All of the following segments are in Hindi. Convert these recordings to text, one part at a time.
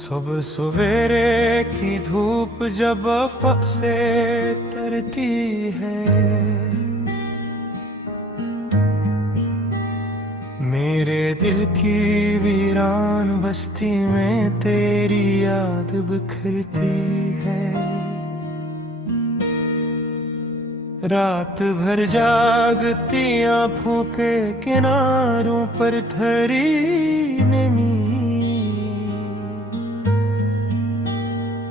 सुबह सवेरे की धूप जब अफ़क़ से तरती है, मेरे दिल की वीरान बस्ती में तेरी याद बिखरती है। रात भर जागती आँखों के किनारों पर ठहरी नमी,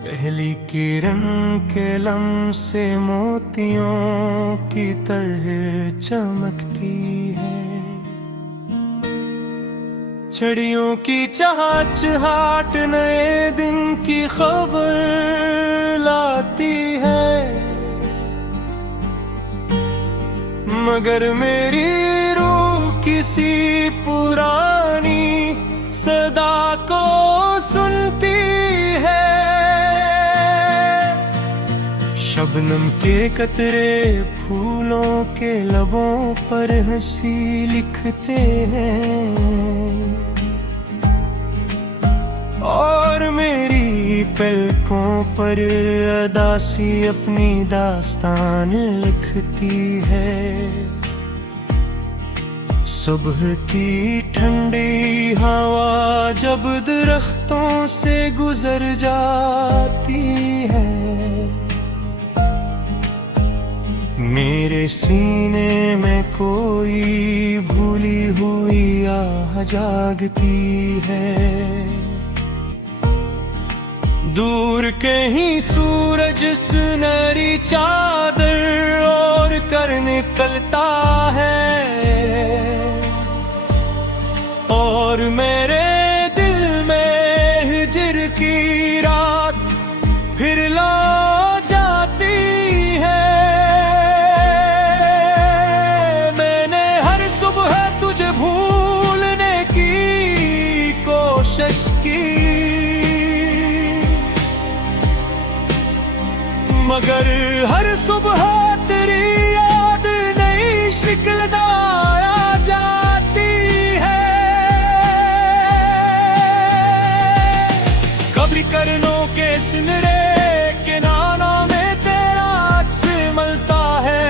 पहली किरण के लम्से मोतियों की तरह चमकती है। चिड़ियों की चहचहाट नए दिन की खबर लाती है, मगर मेरी रूह किसी पुरानी सदा को सुनती है। शबनम के कतरे फूलों के लबों पर हंसी लिखते हैं, और मेरी पलकों पर अदासी अपनी दास्तान लिखती है। सुबह की ठंडी हवा जब दरख्तों से गुजर जाती है, मेरे सीने में कोई भूली हुई आह जागती है। दूर कहीं सूरज सुनहरी चादर ओढ़ कर निकलता है, और मेरे दिल में हिज्र की रात फिर लौट जाती है। मैंने हर सुबह तुझे भूलने की कोशिश की, मगर हर सुबह तेरी याद नई शिकल दाया जाती है। कभी करनों के सिनरे के नानों में तेरा अक्स मलता है,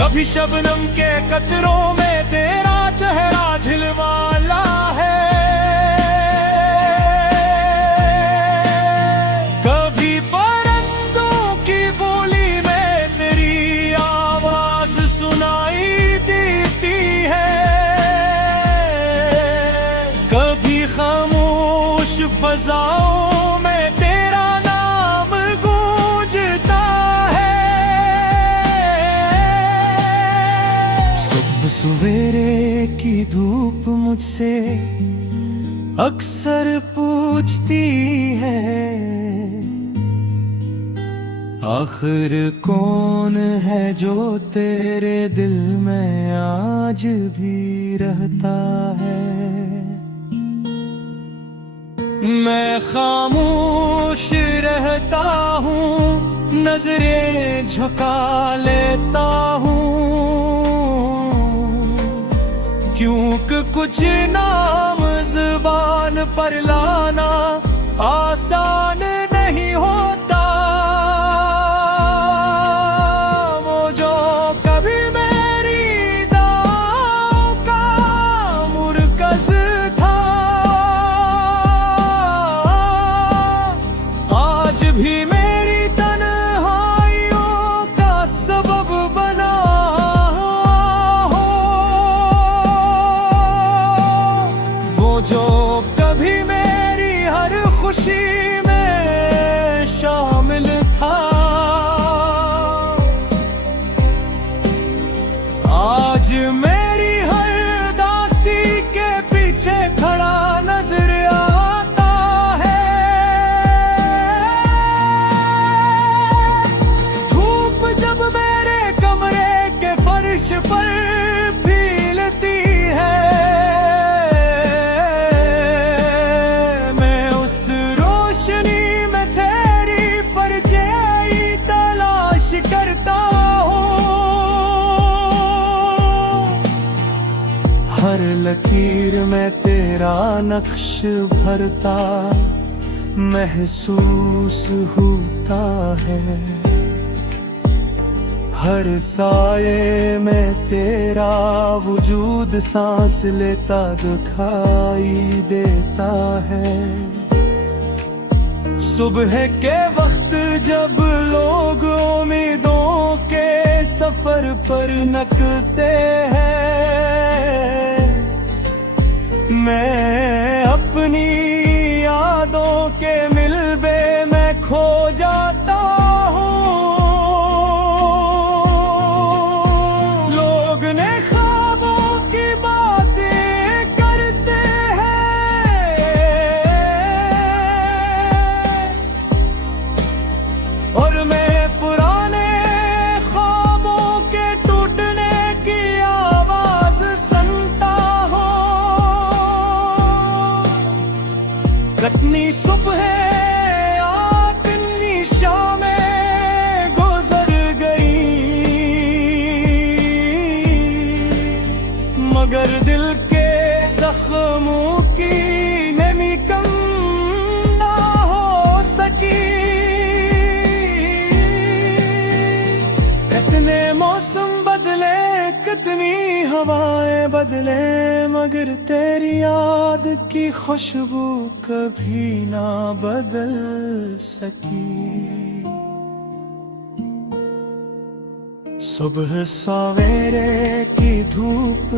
कभी शबनम के कतरों में तेरा चेहरा झिलमिला है। फज़ाओं में तेरा नाम गूंजता है। सुबह सवेरे की धूप मुझसे अक्सर पूछती है, आखिर कौन है जो तेरे दिल में आज भी रहता है। मैं खामोश रहता हूँ, नजरें झुका लेता हूँ, क्योंकि कुछ नाम ज़ुबान पर लाना आसान नहीं होता। वो जो कभी मेरी दाव का मुरकज़ था, भी मेरी तन्हाइयों का सबब बना हो। वो जो कभी मेरी हर खुशी में शामिल था, आज मेरी हर दासी के पीछे खड़ा नजर आता है। लकीर में तेरा नक्श भरता महसूस होता है। हर साये में तेरा वजूद सांस लेता दिखाई देता है। सुबह के वक्त जब लोग उम्मीदों के सफर पर निकलते हैं, मैं अपनी यादों के मिलबे में खो जाता हूँ। लोग ने ख्वाबों की बातें करते हैं और मैं पुराने ख्वाबों के टूटने की आवाज सुनता हूँ। कतनी सुबह कितनी शामें गुजर गई, मगर दिल के जख्मों की नमी कम ना हो सकी। कितने मौसम बदले, कितनी हवाएं बदले, मगर तेरी याद की खुशबू कभी ना बदल सकी। सुबह सवेरे की धूप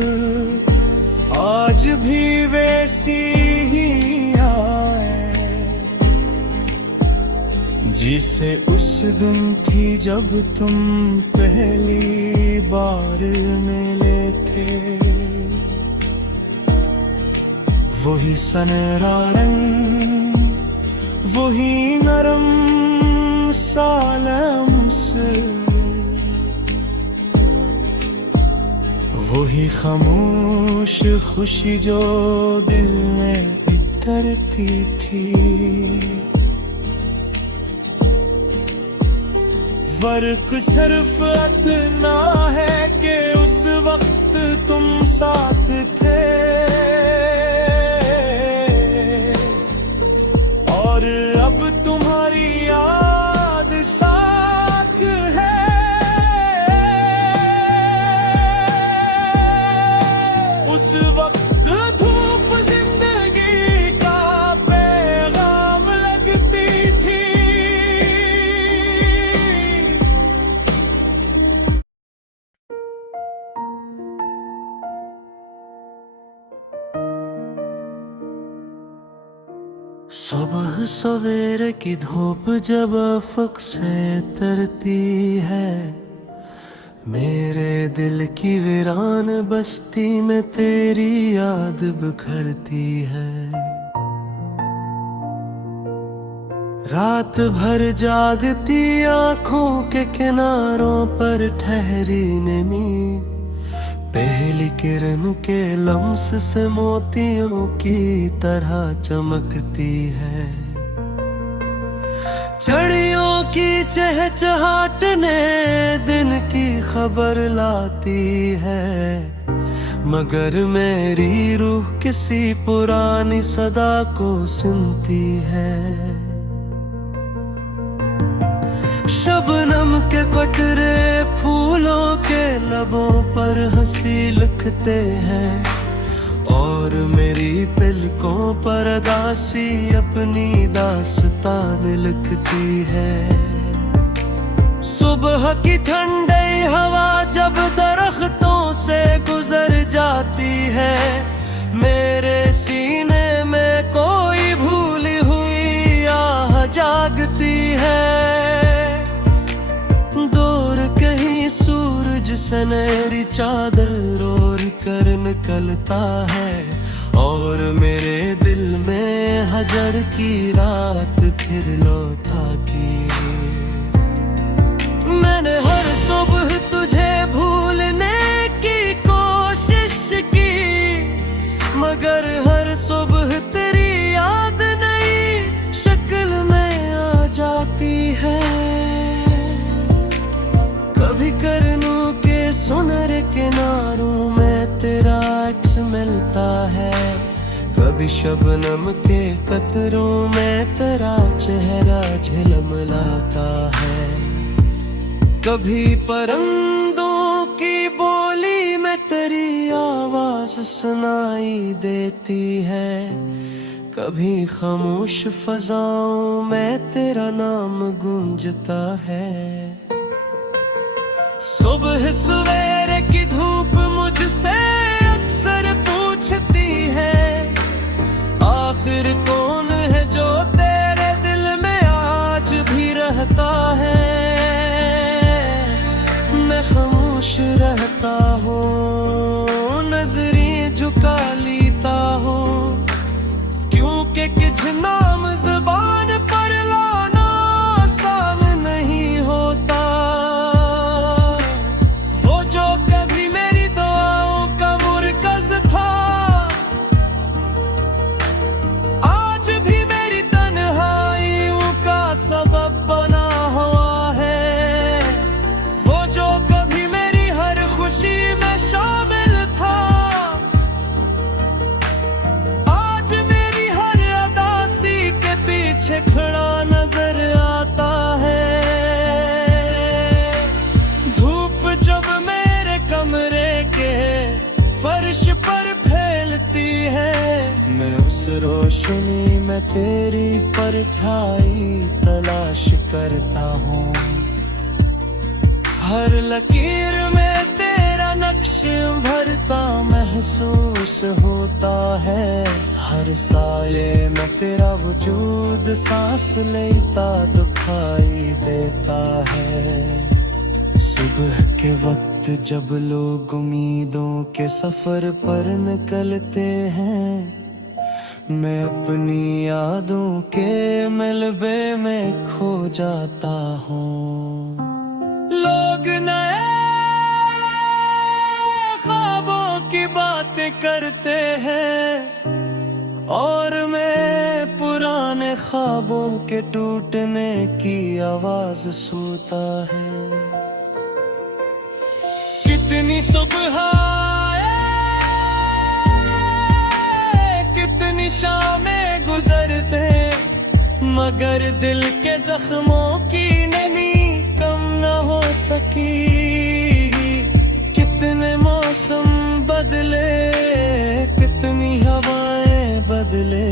आज भी वैसी ही आए, जिसे उस दिन थी जब तुम पहली बार मिले थे। वही सनरा रंग, वही नरम सालम से, वही खामोश खुशी जो दिल में उतरती थी। फर्क सिर्फ इतना है कि उस वक्त तुम साथ थे और अब तुम्हारी याद साथ है। उस वक्त धूप जिंदगी का पैगाम लगती थी। सुबह सवेरे की धूप जब अफक से तरती है, मेरे दिल की वीरान बस्ती में तेरी याद बिखरती है। रात भर जागती आंखों के किनारों पर ठहरी नमी, पहली किरण के लम्स से मोतियों की तरह चमकती है। चिड़ियों की चहचहाट ने दिन की खबर लाती है, मगर मेरी रूह किसी पुरानी सदा को सुनती है। शबनम के कटरे फूलों के लबों पर हंसी लिखते हैं और मेरी पलकों पर दासी अपनी दास्तान लिखती है। सुबह की ठंडी हवा जब दरख्तों से गुजर जाती है, मेरे सीने में कोई भूली हुई आह जागती है। सूरज सनहरी चादर ओढ़ कर निकलता है और मेरे दिल में हजर की रात फिर लौटा की। मैंने हर सुबह तुझे भूलने की कोशिश की, मगर हर सुबह तेरी याद नई शक्ल में आ जाती है। कभी करनों के सुनहरे किनारों में तेरा अक्स मिलता कभी शबनम के कतरों में तेरा चेहरा झिलमिलाता है, कभी परंदों की बोली में तेरी आवाज सुनाई देती है, कभी खामोश फजाओं में तेरा नाम गूंजता है। सुबह सवेरे की धूप मुझसे अक्सर पूछती है, आखिर कौन है जो तेरे दिल में आज भी रहता है। मैं खामोश रहता हूँ, नजरें झुका लेता हूँ, क्योंकि कुछ नाम ज़बान पर लाना आसान नहीं होता। वो जो कभी मेरी दुआओं का मुरकज़ था, आज भी मेरी तन्हाइयों का सबब बना हुआ है। वो जो कभी मेरी हर खुशी में शामिल था, आज मेरी हर अदासी के पीछे खड़ा नजर आता है। धूप जब मेरे कमरे के फर्श पर फैलती है, मैं उस रोशनी में तेरी परछाई तलाश करता हूँ। हर लकीर में तेरा नक्श भरता महसूस होता है, हर साये में तेरा वजूद सांस लेता दिखाई देता है। सुबह के वक्त जब लोग उम्मीदों के सफर पर निकलते हैं, मैं अपनी यादों के मलबे में खो जाता हूँ। लोग नए ख्वाबों की बातें करते हैं और मैं पुराने ख्वाबों के टूटने की आवाज सुनता है। कितनी सुबह कितनी शामें गुजरते, मगर दिल के जख्मों की नमी कम न हो सकी। कितने मौसम बदले, कितनी हवाएं बदले,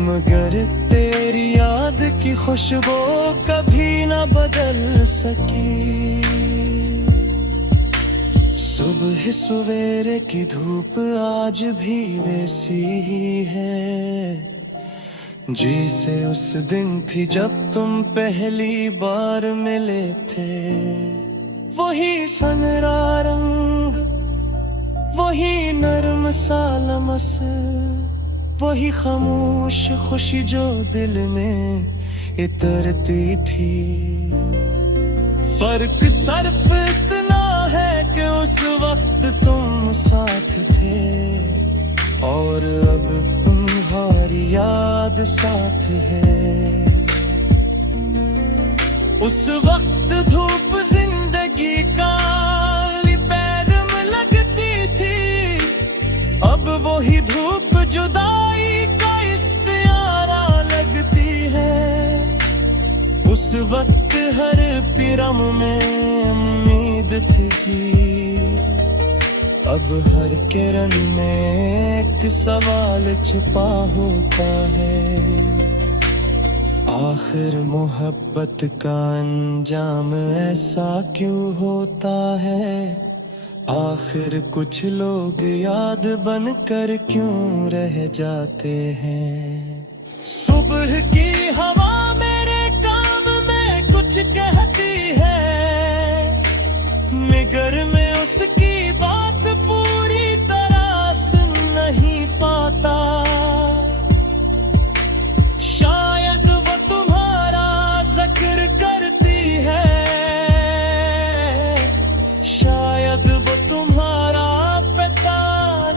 मगर तेरी याद की खुशबू कभी न बदल सकी। सुबह सवेरे की धूप आज भी वैसी ही है, जैसे उस दिन थी जब तुम पहली बार मिले थे। वही सनरा रंग, वही नरम सा लमस, वही खामोश खुशी जो दिल में इतरती थी। फर्क सिर्फ इतना है कि उस वक्त तुम साथ थे और अब तुम्हारी याद साथ है। उस वक्त धूप जिंदगी का पैर में लगती थी, अब वही धूप जुदाई का इस्तियारा लगती है। उस वक्त हर पिरम में उम्मीद थी, अब हर किरण में एक सवाल छुपा होता है। आखिर मोहब्बत का अंजाम ऐसा क्यों होता है? आखिर कुछ लोग याद बनकर क्यों रह जाते हैं? सुबह की हवा मेरे काम में कुछ कहती है, मगर मैं उसकी बात पूरी तरह सुन नहीं पाता। शायद वो तुम्हारा जिक्र करती है, शायद वो तुम्हारा पता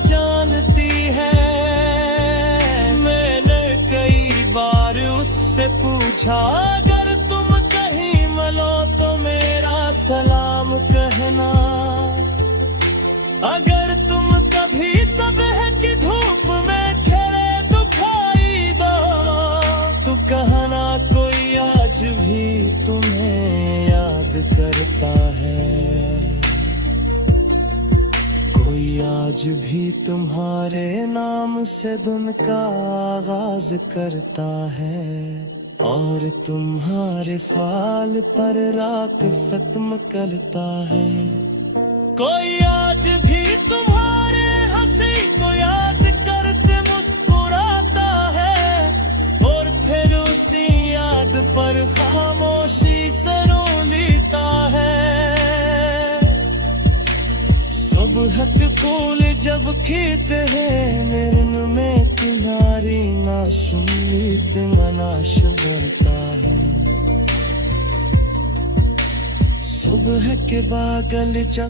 जानती है। मैंने कई बार उससे पूछा, अगर तुम कहीं मिलो तो मेरा सलाम कहना। अगर तुम कभी सुबह की धूप में खड़े भी तुम्हें याद करता है, कोई आज भी तुम्हारे नाम से दिन का आगाज करता है, और तुम्हारे फाल पर रात खत्म करता है। कोई आज भी तुम्हारे हंसी को याद करते मुस्कुराता है, और फिर उसी याद पर खामोशी से रो लेता है। सुबह के फूल जब खिलते हैं नैन में तुम्हारी मासूमियत मनाश करता है। सुबह के बादल जब